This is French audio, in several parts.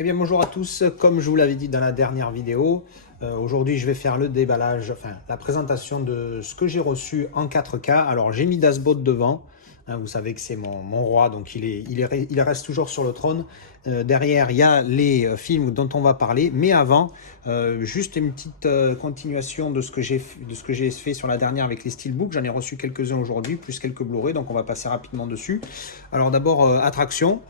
Eh bien bonjour à tous, comme je vous l'avais dit dans la dernière vidéo, aujourd'hui je vais faire le déballage, enfin la présentation de ce que j'ai reçu en 4K. Alors j'ai mis Dasbot devant, hein, vous savez que c'est mon roi, donc il reste toujours sur le trône. Derrière il y a les films dont on va parler, mais avant, juste une petite continuation de ce que j'ai fait sur la dernière avec les Steelbook. J'en ai reçu quelques-uns aujourd'hui, plus quelques Blu-ray, donc on va passer rapidement dessus. Alors d'abord, Attraction.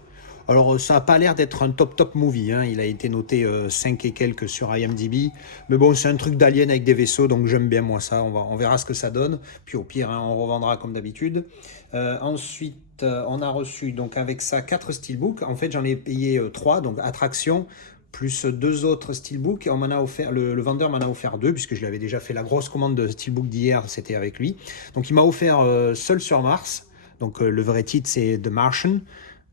Alors, ça n'a pas l'air d'être un top movie, hein. Il a été noté 5 et quelques sur IMDb. Mais bon, c'est un truc d'alien avec des vaisseaux, donc j'aime bien moi ça. On verra ce que ça donne. Puis au pire, hein, on revendra comme d'habitude. Ensuite, on a reçu donc avec ça 4 steelbooks. En fait, j'en ai payé 3, donc Attraction, plus 2 autres steelbooks. Et on m'en a offert, le vendeur m'en a offert 2, puisque je lui avais déjà fait la grosse commande de steelbook d'hier, c'était avec lui. Donc il m'a offert Seul sur Mars. Donc le vrai titre, c'est The Martian.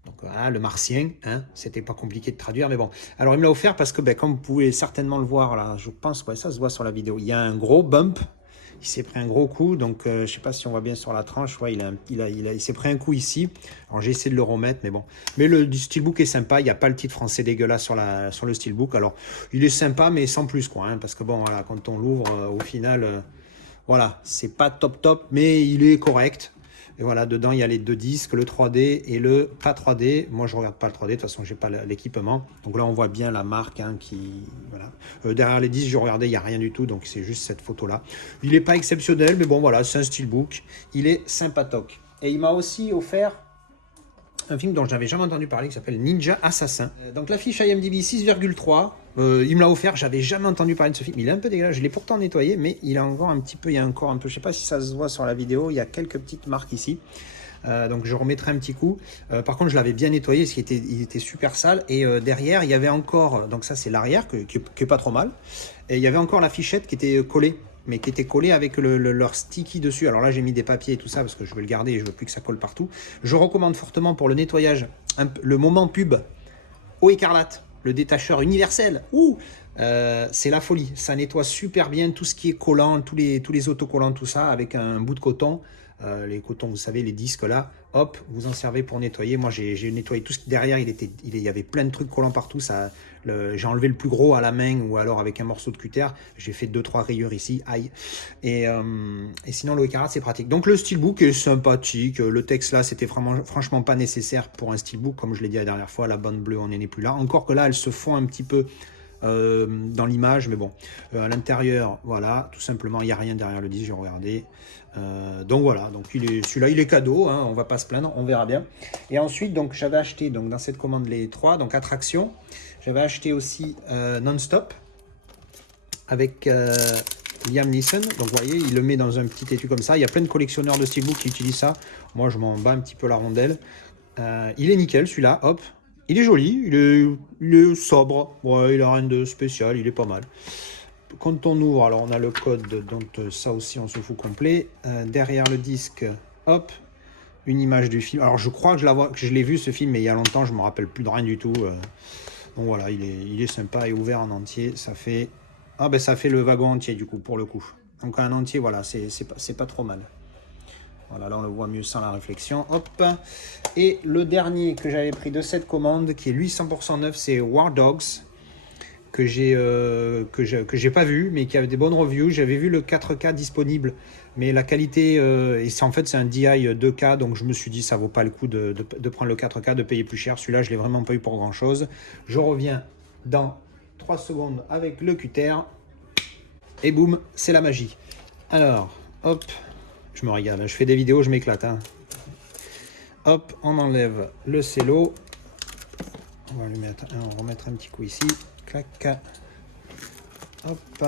Donc voilà, le martien, hein, c'était pas compliqué de traduire, mais bon. Alors il me l'a offert parce que, comme vous pouvez certainement le voir, là, je pense que ça se voit sur la vidéo, il y a un gros bump, il s'est pris un gros coup, donc je sais pas si on voit bien sur la tranche, ouais, il s'est pris un coup ici. Alors j'ai essayé de le remettre, mais bon. Mais le steelbook est sympa, il n'y a pas le titre français dégueulasse sur le steelbook, alors il est sympa, mais sans plus, quoi, hein, parce que bon, voilà, quand on l'ouvre, au final, voilà, c'est pas top, mais il est correct. Et voilà, dedans, il y a les 2 disques, le 3D et le pas 3D. Moi, je regarde pas le 3D, de toute façon, j'ai pas l'équipement. Donc là, on voit bien la marque, hein, voilà. Derrière les disques, je regardais, il n'y a rien du tout, donc c'est juste cette photo-là. Il n'est pas exceptionnel, mais bon, voilà, c'est un steelbook. Il est sympatoque. Et il m'a aussi offert un film dont je n'avais jamais entendu parler qui s'appelle Ninja Assassin. Donc l'affiche IMDb 6,3. Il me l'a offert, j'avais jamais entendu parler de ce film. Il est un peu dégueulasse, je l'ai pourtant nettoyé, mais il a encore un petit peu, il y a encore un peu, je sais pas si ça se voit sur la vidéo, il y a quelques petites marques ici. Donc je remettrai un petit coup. Par contre, je l'avais bien nettoyé parce il était super sale. Et derrière, il y avait encore, donc ça c'est l'arrière qui est pas trop mal. Et il y avait encore la fichette qui était collée, mais qui était collée avec leur sticky dessus. Alors là, j'ai mis des papiers et tout ça parce que je veux le garder et je veux plus que ça colle partout. Je recommande fortement pour le nettoyage le moment pub eau écarlate, le détacheur universel. C'est la folie. Ça nettoie super bien tout ce qui est collant, tous les autocollants, tout ça, avec un bout de coton. Les cotons, vous savez, les disques là, hop, vous en servez pour nettoyer. Moi, j'ai nettoyé tout ce qui derrière, il y avait plein de trucs collants partout. J'ai enlevé le plus gros à la main ou alors avec un morceau de cutter. J'ai fait 2-3 rayures ici, aïe. Et sinon, l'eau écarlate, c'est pratique. Donc, le steelbook est sympathique. Le texte là, c'était franchement pas nécessaire pour un steelbook, comme je l'ai dit la dernière fois. La bande bleue, on n'en est plus là. Encore que là, elle se fond un petit peu dans l'image, mais bon, à l'intérieur, voilà, tout simplement, il n'y a rien derrière le disque, j'ai regardé. Donc voilà, donc celui-là, il est cadeau, hein, on va pas se plaindre, on verra bien. Et ensuite, donc j'avais acheté donc dans cette commande les 3, donc Attraction. J'avais acheté aussi Non-Stop avec Liam Neeson. Donc vous voyez, il le met dans un petit étui comme ça. Il y a plein de collectionneurs de steelbook qui utilisent ça. Moi, je m'en bats un petit peu la rondelle. Il est nickel celui-là, hop. Il est joli, il est sobre, ouais, il a rien de spécial, il est pas mal. Quand on ouvre, alors on a le code, donc ça aussi on se fout complet. Derrière le disque, hop, une image du film. Alors je crois que je l'ai vu ce film, mais il y a longtemps, je me rappelle plus de rien du tout. Donc voilà, il est sympa et ouvert en entier. Ça fait le wagon entier du coup, pour le coup. Donc un entier, voilà, c'est pas trop mal. Voilà, là on le voit mieux sans la réflexion. Hop. Et le dernier que j'avais pris de cette commande, qui est lui 100% neuf, c'est War Dogs, que j'ai pas vu, mais qui avait des bonnes reviews. J'avais vu le 4K disponible, mais la qualité, en fait c'est un DI 2K, donc je me suis dit ça vaut pas le coup de prendre le 4K, de payer plus cher. Celui-là, je l'ai vraiment pas eu pour grand chose. Je reviens dans 3 secondes avec le cutter, et boum, c'est la magie. Alors, hop. Je me régale, je fais des vidéos, je m'éclate. Hein. Hop, on enlève le cello. On va remettre un petit coup ici. Clac. Hop.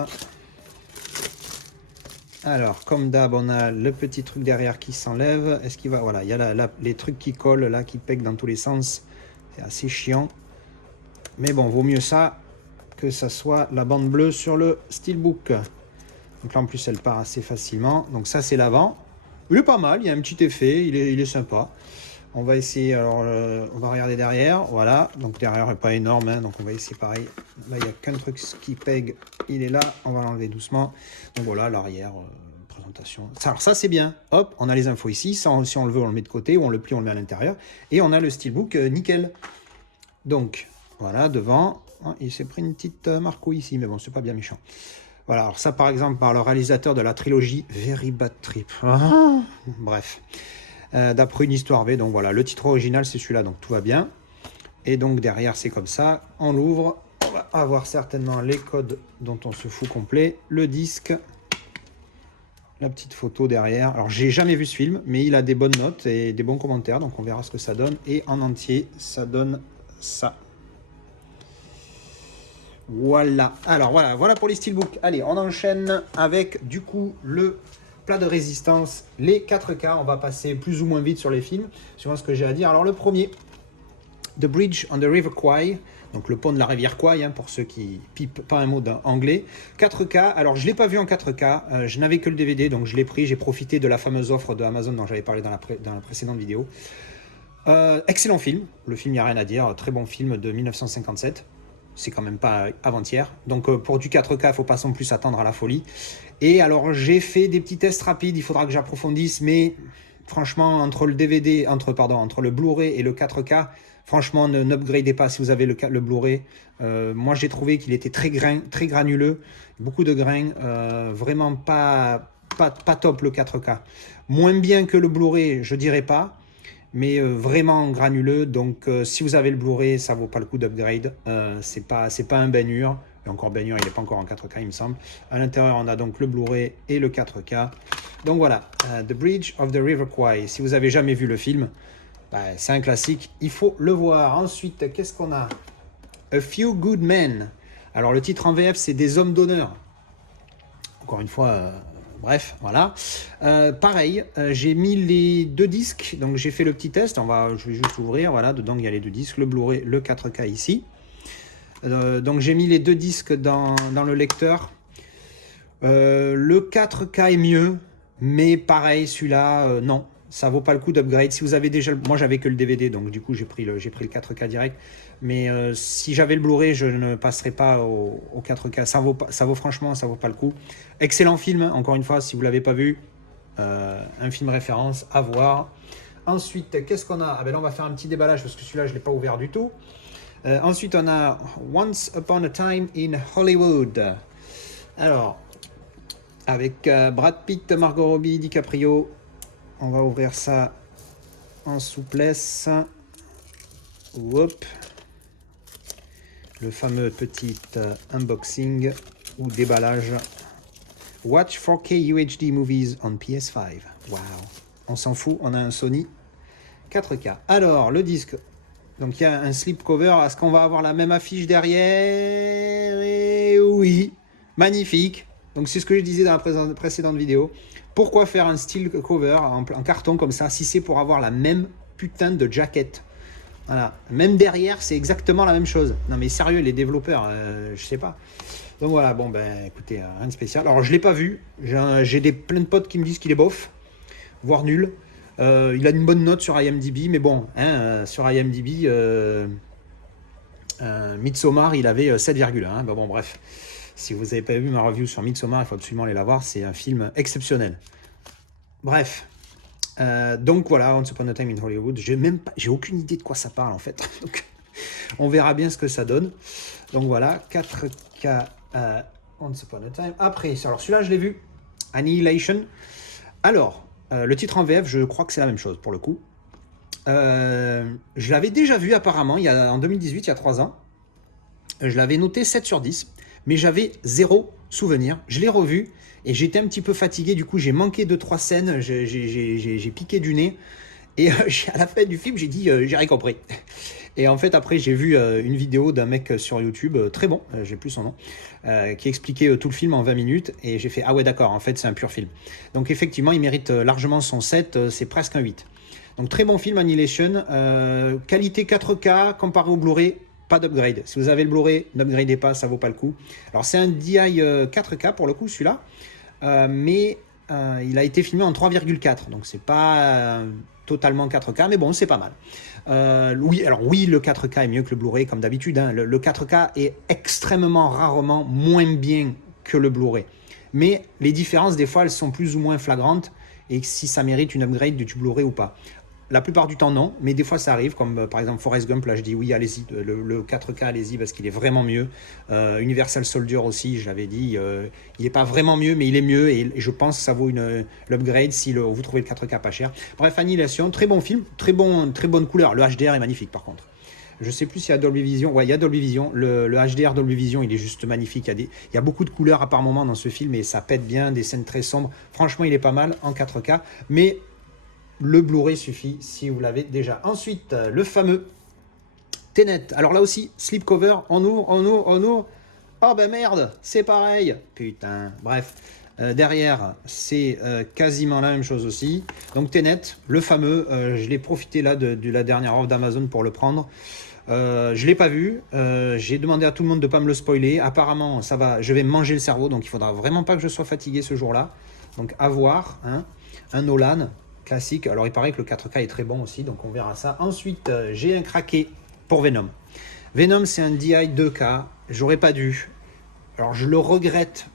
Alors, comme d'hab, on a le petit truc derrière qui s'enlève. Est-ce qu'il va... Voilà, il y a les trucs qui collent, là, qui pèguent dans tous les sens. C'est assez chiant. Mais bon, vaut mieux ça que ça soit la bande bleue sur le steelbook. Donc là, en plus, elle part assez facilement. Donc ça, c'est l'avant. Il est pas mal, il y a un petit effet, il est sympa. On va essayer, alors on va regarder derrière, voilà. Donc derrière n'est pas énorme, hein, donc on va essayer pareil. Là, il n'y a qu'un truc qui pègue, il est là, on va l'enlever doucement. Donc voilà, l'arrière, présentation. Alors ça, c'est bien. Hop, on a les infos ici. Ça, si on le veut, on le met de côté, ou on le plie, on le met à l'intérieur. Et on a le steelbook nickel. Donc, Voilà, devant. Oh, il s'est pris une petite marcouille ici, mais bon, c'est pas bien méchant. Voilà, alors ça par exemple par le réalisateur de la trilogie Very Bad Trip. Ah, bref, d'après une histoire V, donc voilà, le titre original c'est celui-là, donc tout va bien. Et donc derrière c'est comme ça, on l'ouvre, on va avoir certainement les codes dont on se fout complet, le disque, la petite photo derrière. Alors j'ai jamais vu ce film, mais il a des bonnes notes et des bons commentaires, donc on verra ce que ça donne. Et en entier, ça donne ça. Voilà, alors voilà pour les steelbooks. Allez, on enchaîne avec du coup le plat de résistance, les 4K. On va passer plus ou moins vite sur les films, suivant ce que j'ai à dire. Alors le premier, The Bridge on the River Kwai, donc le pont de la rivière Kwai, hein, pour ceux qui pipent pas un mot d'anglais. 4K, alors je ne l'ai pas vu en 4K, je n'avais que le DVD, donc je l'ai pris, j'ai profité de la fameuse offre de Amazon dont j'avais parlé dans la précédente vidéo. Excellent film, le film, il n'y a rien à dire, très bon film de 1957. C'est quand même pas avant-hier. Donc pour du 4K, il ne faut pas non plus s'attendre à la folie. Et alors j'ai fait des petits tests rapides, il faudra que j'approfondisse, mais franchement, entre le Blu-ray et le 4K, franchement, n'upgradez pas si vous avez le Blu-ray. Moi, j'ai trouvé qu'il était très granuleux, beaucoup de grains, vraiment pas top le 4K. Moins bien que le Blu-ray, je dirais pas, mais vraiment granuleux. Donc, si vous avez le Blu-ray, ça vaut pas le coup d'upgrade. C'est pas un Ben-Hur. Et encore Ben-Hur, il n'est pas encore en 4K, il me semble. À l'intérieur, on a donc le Blu-ray et le 4K. Donc voilà, The Bridge of the River Kwai. Si vous avez jamais vu le film, c'est un classique, il faut le voir. Ensuite, qu'est-ce qu'on a? A Few Good Men. Alors le titre en VF, c'est Des hommes d'honneur. Encore une fois, bref, voilà. Pareil, j'ai mis les deux disques, donc j'ai fait le petit test. Je vais juste ouvrir, voilà, dedans il y a les deux disques, le Blu-ray, le 4K ici. Donc j'ai mis les deux disques dans le lecteur. Le 4K est mieux, mais pareil, celui-là, non. Ça vaut pas le coup d'upgrade. Si vous avez déjà, moi j'avais que le DVD, donc du coup j'ai pris le 4K direct. Mais si j'avais le Blu-ray, je ne passerais pas au 4K. Franchement, ça vaut pas le coup. Excellent film, encore une fois, si vous l'avez pas vu, un film référence à voir. Ensuite, qu'est-ce qu'on a? Là, on va faire un petit déballage parce que celui-là, je l'ai pas ouvert du tout. Ensuite, on a Once Upon a Time in Hollywood. Alors, avec Brad Pitt, Margot Robbie, DiCaprio. On va ouvrir ça en souplesse. Hop. Le fameux petit unboxing ou déballage. Watch 4K UHD movies on PS5. Wow. On s'en fout, on a un Sony 4K. Alors, le disque. Donc, il y a un slipcover. Est-ce qu'on va avoir la même affiche derrière? Et oui. Magnifique. Donc, c'est ce que je disais dans la précédente vidéo. Pourquoi faire un steel cover en carton comme ça si c'est pour avoir la même putain de jaquette? Voilà. Même derrière, c'est exactement la même chose. Non mais sérieux, les développeurs, je sais pas. Donc voilà, bon ben écoutez, rien de spécial. Alors je l'ai pas vu. J'ai plein de potes qui me disent qu'il est bof, voire nul. Il a une bonne note sur IMDb, mais bon, hein, sur IMDb, Midsommar, il avait 7,1. Ben bon, bref. Si vous n'avez pas vu ma review sur Midsommar, il faut absolument aller la voir. C'est un film exceptionnel. Bref. Donc voilà, Once Upon a Time in Hollywood. J'ai aucune idée de quoi ça parle en fait. Donc, on verra bien ce que ça donne. Donc voilà, 4K Once Upon a Time. Après, alors celui-là, je l'ai vu. Annihilation. Alors, le titre en VF, je crois que c'est la même chose pour le coup. Je l'avais déjà vu apparemment en 2018, il y a 3 ans. Je l'avais noté 7 sur 10, mais j'avais zéro souvenir. Je l'ai revu et j'étais un petit peu fatigué. Du coup, j'ai manqué 2-3 scènes. J'ai piqué du nez. Et à la fin du film, j'ai dit, j'ai rien compris. Et en fait, après, j'ai vu une vidéo d'un mec sur YouTube, très bon, j'ai plus son nom, qui expliquait tout le film en 20 minutes. Et j'ai fait, ah ouais, d'accord, en fait, c'est un pur film. Donc effectivement, il mérite largement son 7, c'est presque un 8. Donc très bon film, Annihilation. Qualité 4K comparé au Blu-ray, pas d'upgrade. Si vous avez le Blu-ray, n'upgradez pas, ça vaut pas le coup. Alors c'est un DI 4K pour le coup, celui-là. Mais il a été filmé en 3,4. Donc c'est pas totalement 4K, mais bon, c'est pas mal. Oui, le 4K est mieux que le Blu-ray, comme d'habitude. Hein. Le 4K est extrêmement rarement moins bien que le Blu-ray. Mais les différences, des fois, elles sont plus ou moins flagrantes, et si ça mérite une upgrade du Blu-ray ou pas. La plupart du temps, non, mais des fois ça arrive, comme par exemple Forrest Gump, là je dis oui, allez-y, le 4K, allez-y, parce qu'il est vraiment mieux. Universal Soldier aussi, je l'avais dit, il n'est pas vraiment mieux, mais il est mieux, et je pense que ça vaut l'upgrade si vous trouvez le 4K pas cher. Bref, Annihilation, très bon film, très bonne couleur. Le HDR est magnifique par contre. Je sais plus s'il y a Dolby Vision. Ouais, il y a Dolby Vision. Le HDR Dolby Vision, il est juste magnifique. Il y a beaucoup de couleurs à par moment dans ce film et ça pète bien, des scènes très sombres. Franchement, il est pas mal en 4K, mais le Blu-ray suffit si vous l'avez déjà. Ensuite, le fameux Tenet. Alors là aussi, slipcover, on ouvre. Oh ben merde, c'est pareil. Putain, bref. Derrière, c'est quasiment la même chose aussi. Donc Tenet, le fameux, je l'ai profité là de la dernière offre d'Amazon pour le prendre. Je l'ai pas vu. J'ai demandé à tout le monde de pas me le spoiler. Apparemment, ça va. Je vais me manger le cerveau, donc il faudra vraiment pas que je sois fatigué ce jour-là. Donc à voir. Hein. Un Nolan classique. Alors il paraît que le 4K est très bon aussi, donc on verra ça. Ensuite, j'ai un craqué pour Venom. Venom, c'est un DI 2K. J'aurais pas dû. Alors je le regrette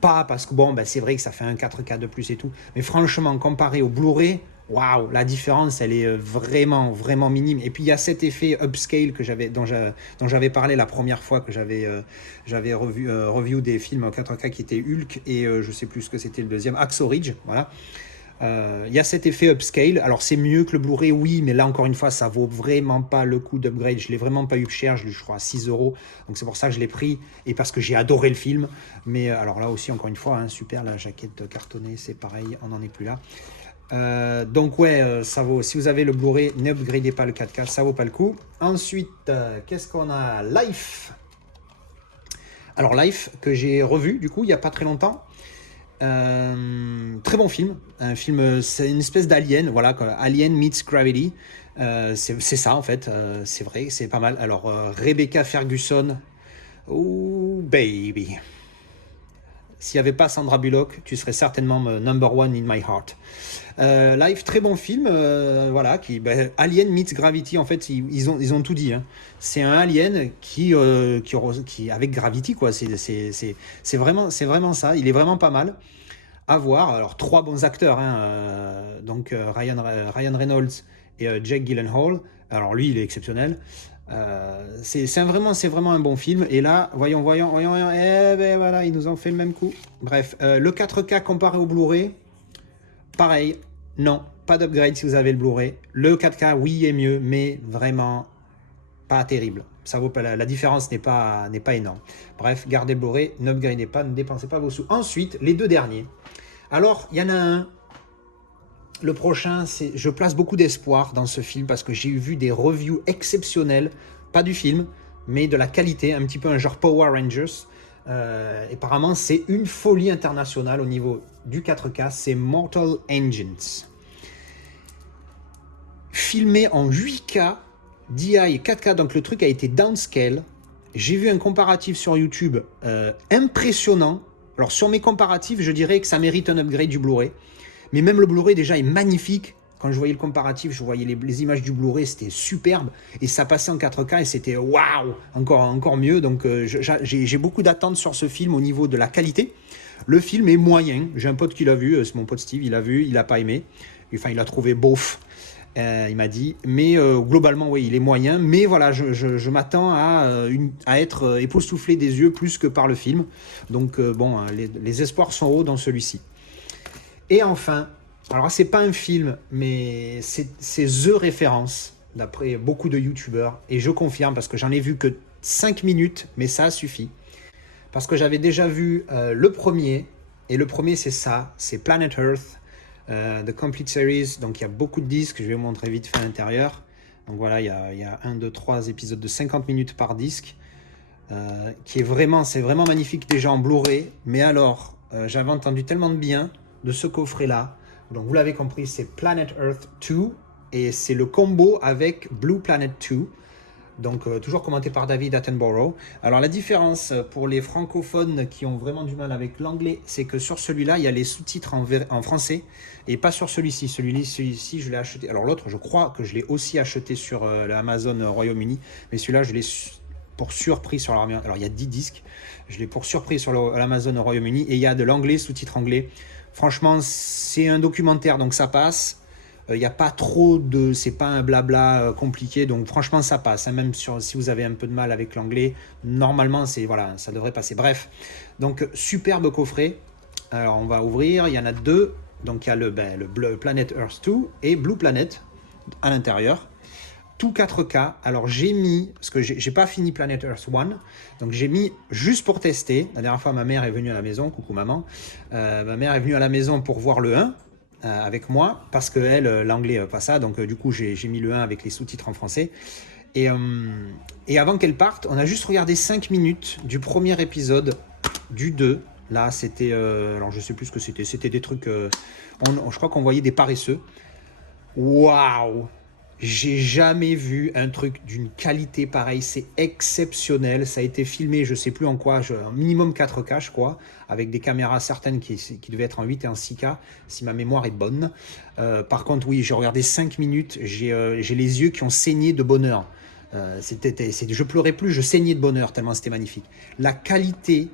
pas parce que bon, ben, c'est vrai que ça fait un 4K de plus et tout. Mais franchement, comparé au Blu-ray, waouh, la différence, elle est vraiment, vraiment minime. Et puis il y a cet effet upscale dont j'avais parlé la première fois que j'avais review des films en 4K qui étaient Hulk et je sais plus ce que c'était le deuxième, Hacksaw Ridge, voilà. Il y a cet effet upscale. Alors c'est mieux que le Blu-ray, oui, mais là encore une fois, ça vaut vraiment pas le coup d'upgrade. Je l'ai vraiment pas eu cher, je crois à 6 €. Donc c'est pour ça que je l'ai pris et parce que j'ai adoré le film. Mais alors là aussi, encore une fois, hein, super, la jaquette cartonnée, c'est pareil, on n'en est plus là. Donc ouais, ça vaut. Si vous avez le Blu-ray, n'upgradez pas le 4K, ça vaut pas le coup. Ensuite, qu'est-ce qu'on a? Life. Alors Life que j'ai revu du coup il y a pas très longtemps. Très bon film, un film, c'est une espèce d'alien, voilà, Alien meets Gravity, c'est ça en fait, c'est vrai, c'est pas mal. Alors Rebecca Ferguson, oh baby, s'il n'y avait pas Sandra Bullock, tu serais certainement number one in my heart. Live, très bon film, voilà, Alien meets Gravity, en fait, ils ont tout dit. Hein. C'est un alien qui avec Gravity, quoi. C'est vraiment ça. Il est vraiment pas mal à voir. Alors, trois bons acteurs, hein, donc Ryan Reynolds et Jake Gyllenhaal. Alors, lui, il est exceptionnel. C'est vraiment un bon film. Et là, voyons, eh ben voilà, ils nous ont fait le même coup. Bref, le 4K comparé au Blu-ray, pareil, non, pas d'upgrade si vous avez le Blu-ray. Le 4K, oui, est mieux, mais vraiment pas terrible. Ça vaut pas, la différence n'est pas énorme. Bref, gardez le Blu-ray, n'upgradez pas, ne dépensez pas vos sous. Ensuite, les deux derniers. Alors, il y en a un. Le prochain, je place beaucoup d'espoir dans ce film parce que j'ai vu des reviews exceptionnelles, pas du film, mais de la qualité, un petit peu un genre Power Rangers. Apparemment, c'est une folie internationale au niveau du 4K, c'est Mortal Engines. Filmé en 8K, DI et 4K, donc le truc a été downscale. J'ai vu un comparatif sur YouTube impressionnant. Alors sur mes comparatifs, je dirais que ça mérite un upgrade du Blu-ray. Mais même le Blu-ray déjà est magnifique. Quand je voyais le comparatif, je voyais les images du Blu-ray, c'était superbe. Et ça passait en 4K et c'était waouh, encore mieux. Donc j'ai beaucoup d'attentes sur ce film au niveau de la qualité. Le film est moyen. J'ai un pote qui l'a vu, c'est mon pote Steve, il l'a vu, il n'a pas aimé. Enfin, il a trouvé beauf. Il m'a dit, mais globalement, oui, il est moyen. Mais voilà, je m'attends à être époustouflé des yeux plus que par le film. Donc bon, les espoirs sont hauts dans celui-ci. Et enfin, alors c'est pas un film, mais c'est The référence, d'après beaucoup de youtubeurs. Et je confirme, parce que j'en ai vu que 5 minutes, mais ça a suffi. Parce que j'avais déjà vu le premier, et le premier c'est ça, c'est Planet Earth, The Complete Series. Donc il y a beaucoup de disques, je vais vous montrer vite fait à l'intérieur. Donc voilà, il y a 1, 2, 3 épisodes de 50 minutes par disque, c'est vraiment magnifique déjà en Blu-ray. Mais alors, j'avais entendu tellement de bien de ce coffret-là. Donc vous l'avez compris, c'est Planet Earth 2, et c'est le combo avec Blue Planet 2. Donc toujours commenté par David Attenborough. Alors la différence pour les francophones qui ont vraiment du mal avec l'anglais, c'est que sur celui-là, il y a les sous-titres en français et pas sur celui-ci. Celui-ci, je l'ai acheté. Alors l'autre, je crois que je l'ai aussi acheté sur l'Amazon Royaume-Uni, mais celui-là, je l'ai pour surprise sur l'Armée. Alors il y a 10 disques. Je l'ai pour surprise sur l'Amazon Royaume-Uni et il y a de l'anglais, sous-titres anglais. Franchement, c'est un documentaire, donc ça passe. Il n'y a pas trop de... C'est pas un blabla compliqué, donc franchement, ça passe. Hein, même si vous avez un peu de mal avec l'anglais, normalement, voilà, ça devrait passer. Bref, donc superbe coffret. Alors, on va ouvrir. Il y en a deux. Donc, il y a le Blue Planet Earth 2 et Blue Planet à l'intérieur. Tout 4K. Alors j'ai mis, parce que j'ai pas fini Planet Earth 1, donc j'ai mis juste pour tester. La dernière fois, ma mère est venue à la maison, coucou maman. Ma mère est venue à la maison pour voir le 1 avec moi, parce que elle, l'anglais, pas ça, donc du coup j'ai mis le 1 avec les sous-titres en français. Et avant qu'elle parte, on a juste regardé 5 minutes du premier épisode du 2. Là, c'était, alors je sais plus ce que c'était des trucs, je crois qu'on voyait des paresseux. Waouh! J'ai jamais vu un truc d'une qualité pareille, c'est exceptionnel. Ça a été filmé, je sais plus en quoi, un minimum 4K, je crois, avec des caméras certaines qui devaient être en 8 et en 6K, si ma mémoire est bonne. Par contre, oui, j'ai regardé 5 minutes, j'ai les yeux qui ont saigné de bonheur. Je pleurais plus, je saignais de bonheur tellement c'était magnifique. La qualité,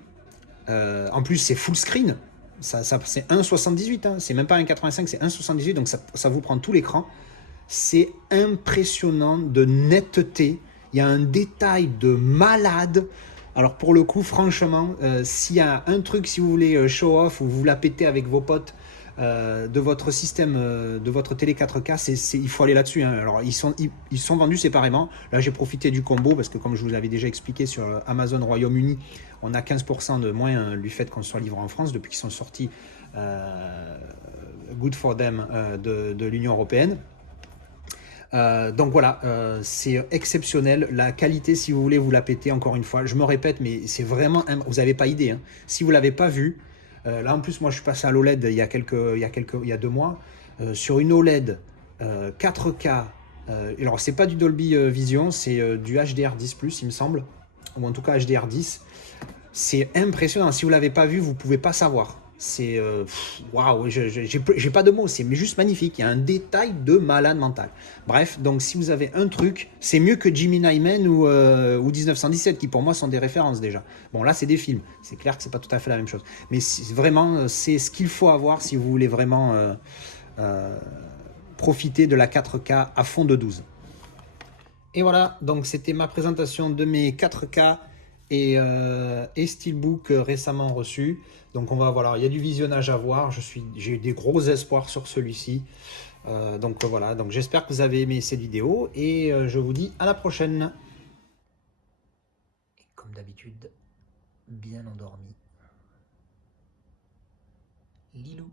en plus, c'est full screen. C'est 1,78, hein. C'est même pas 1,85, c'est 1,78, donc ça vous prend tout l'écran. C'est impressionnant de netteté. Il y a un détail de malade. Alors pour le coup, franchement, s'il y a un truc, si vous voulez show off ou vous la pétez avec vos potes de votre système, de votre télé 4K, il faut aller là-dessus. Hein. Alors ils sont vendus séparément. Là j'ai profité du combo parce que comme je vous l'avais déjà expliqué sur Amazon Royaume-Uni, on a 15% de moins du fait qu'on soit livré en France depuis qu'ils sont sortis good for them de l'Union Européenne. Donc voilà, c'est exceptionnel. La qualité, si vous voulez vous la péter, encore une fois, je me répète, mais c'est vraiment... Vous n'avez pas idée. Hein. Si vous ne l'avez pas vu, là en plus, moi je suis passé à l'OLED il y a 2 mois, sur une OLED 4K. Alors c'est pas du Dolby Vision, c'est du HDR10+, il me semble, ou en tout cas HDR10. C'est impressionnant. Si vous ne l'avez pas vu, vous ne pouvez pas savoir. C'est waouh, j'ai pas de mots, c'est juste magnifique. Il y a un détail de malade mental. Bref, donc si vous avez un truc, c'est mieux que Jimmy Nyman ou 1917 qui pour moi sont des références déjà. Bon, là c'est des films, c'est clair que c'est pas tout à fait la même chose, mais vraiment c'est ce qu'il faut avoir si vous voulez vraiment profiter de la 4K à fond de 12. Et voilà, donc c'était ma présentation de mes 4K et Steelbook récemment reçus. Donc on va voilà, il y a du visionnage à voir. J'ai eu des gros espoirs sur celui-ci. Donc voilà, donc j'espère que vous avez aimé cette vidéo et je vous dis à la prochaine. Et comme d'habitude, bien endormi. Lilou.